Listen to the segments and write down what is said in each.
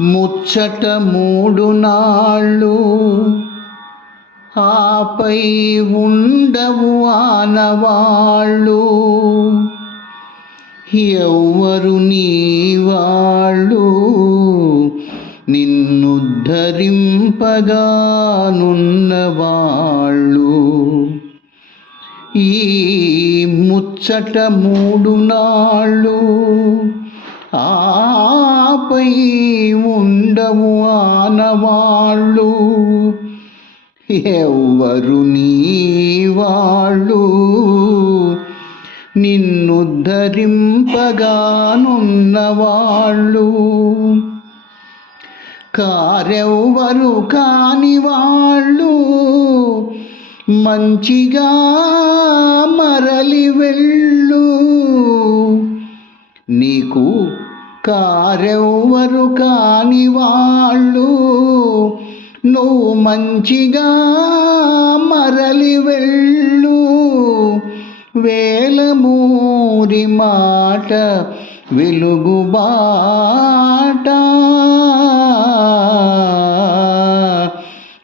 ముచ్చట మూడు నాళ్ళు ఆపై ఉండవు ఆనవాళ్ళు. ఎవ్వరు నీ వాళ్ళు నిన్నుద్ధరింపగానున్నవాళ్ళు. ఈ ముచ్చట మూడు నాళ్ళు ఆపై ఉండవు ఆనవాళ్ళు. ఎవ్వరు నీ వాళ్ళు నిన్నుద్ధరింపగానున్నవాళ్ళు. కారెవ్వరు కాని వాళ్ళు మంచిగా మరలి వెళ్ళు. నీకు కారెవ్వరు కాని వాళ్ళు నువ్వు మంచిగా మరలి వెళ్ళు. వేలమూరి మాట వెలుగుబాట,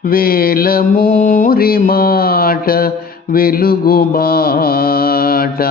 వేలమూరి మాట వెలుగుబాట.